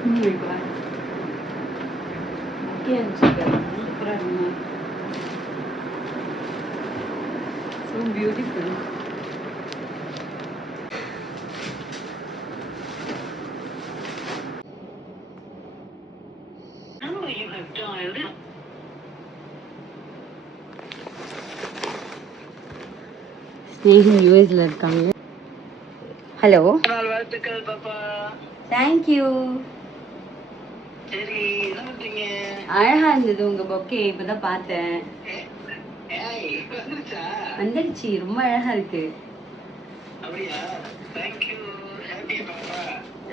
Oh my god. Okay, so beautiful. Number you have dialed. Snehan யூஎஸ்ல இருக்காங்க. Hello. வாழ்த்துக்கள் பாப்பா. Thank you. சரி, என்ன பண்றீங்க? அழகா இருந்தது உங்க பொக்கே, இப்பதான் பார்த்தேன். வந்துடுச்சு, ரொம்ப அழகா இருக்கு. அப்படியா? Thank you. Happy பாப்பா.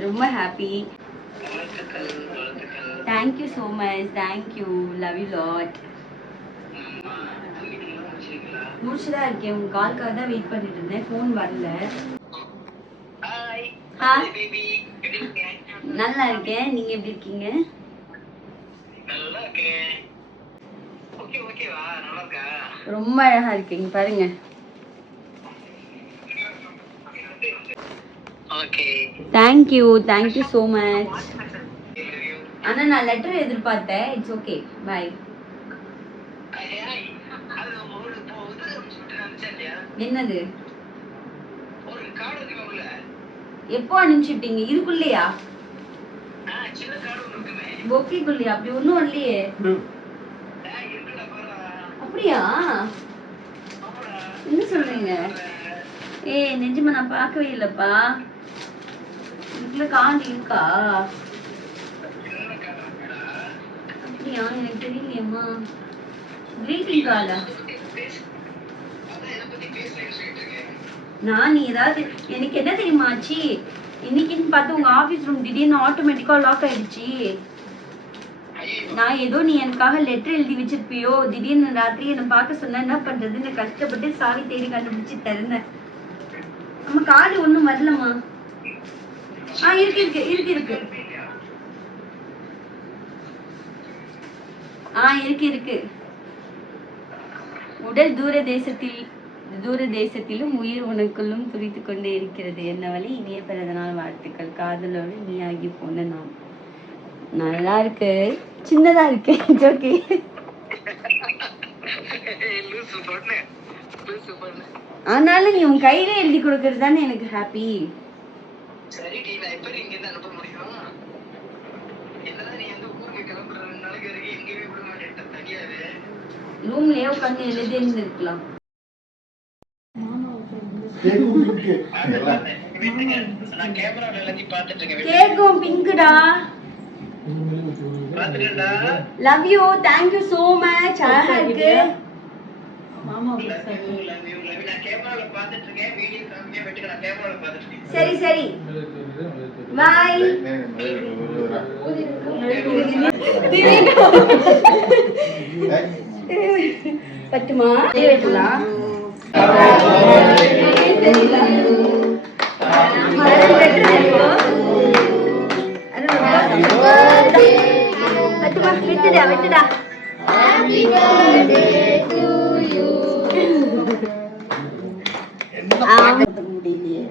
ரொம்ப ஹாப்பி. வாழ்த்துக்கள், வாழ்த்துக்கள். Thank you so much. Thank you. Love you lot. முடிச்சுதான் இருக்கேன். உங்க கால்க்காக தான் வெயிட் பண்ணிட்டு இருந்தேன். ஃபோன் வரல. ஹாய். Hi baby. எப்படி இருக்கீங்க? நல்லா இருக்கேன். நீங்க எப்படி இருக்கீங்க? நல்லா இருக்கேன். ஓகே ஓகேவா? நல்லா இருக்கா? ரொம்ப அழகா இருக்கீங்க பாருங்க. Okay. Thank you. Thank you so much. ஆனா நான் லெட்டர் எதிர்பார்த்தேன். It's okay. பை. என்னது? ஒரு கார்டு இருக்குல்ல? எப்போ அனுப்பிச்சிட்டீங்க? இதுக்குள்ளயா? சின்ன கார்டு இருக்குமே. பொக்கேக்குள்ளயா? அப்படி ஒண்ணும் இல்லையே. அப்படியா? என்ன சொல்றீங்க? ஏய் நிஜமா நான் பார்க்கவே இல்லப்பா. இதுக்குள்ள கார்டு இருக்கா? அப்படியா? எனக்கு தெரியலையம்மா. கிரீட்டிங் கார்டா? நான் ஏதாவது எனக்கு என்ன தெரியுமா ஆச்சு, இன்னைக்குன்னு பார்த்து உங்க ஆபீஸ் ரூம் திடீர்னு ஆட்டோமேட்டிக்கா லாக் ஆயிடுச்சு. நான் ஏதோ நீ எனக்காக லெட்டர் எழுதி வச்சிருப்பியோ, திடீர்னு ராத்திரி என்ன பார்க்க சொன்ன, என்ன பண்றதுன்னு கஷ்டப்பட்டு சாவி தேடி கண்டுபிடிச்சு திறந்தேன். நம்ம கார்டு ஒண்ணும் வரலம்மா. இருக்கு இருக்கு இருக்கு இருக்கு. இருக்கு இருக்கு. உடல் தூர தேசத்திலும் உயிர் உனக்குள்ளும் துடித்து கொண்டே இருக்கிறது. என்ன வழி இனிய பிறந்தநாள் வாழ்த்துக்கள். காதலோடு நீ ஆகி போன நான். நல்லா இருக்கு. சின்னதா இருக்கு. ஓகே. ஆனாலும் நீ உன் கையில எழுதி கொடுக்கறது தானே எனக்கு ஹாப்பி. சரி டி, நான் எப்ப இங்க இருந்து அனுப்ப முடியும்? என்னதான் நீ எந்த ஊருக்கு கிளம்புற 2 நாளைக்கு வரைக்கும் எங்கேயுமே விட மாட்டேன் தனியாவே. ரூம்லயே உட்காந்து எழுதி இருந்திருக்கலாம். நான் கேமரால எல்லாத்தையும் பார்த்துட்டு இருக்கேன். கேக்கும் பிங்க்டா. பாத்துட்டேன்டா. Love you. Thank you so much. அழகா இருக்கு. மாமா லவ் யூ. நான் கேமரால பார்த்துட்டு இருக்கேன். வீடியோ காமிக்க வெட்டுங்க. நான் கேமரால பார்த்துட்டு இருக்கேன். சரி சரி. பை. பட்டுமா? வெட்டலாம். வெட்டுடா. Happy birthday to you. முடியலையே.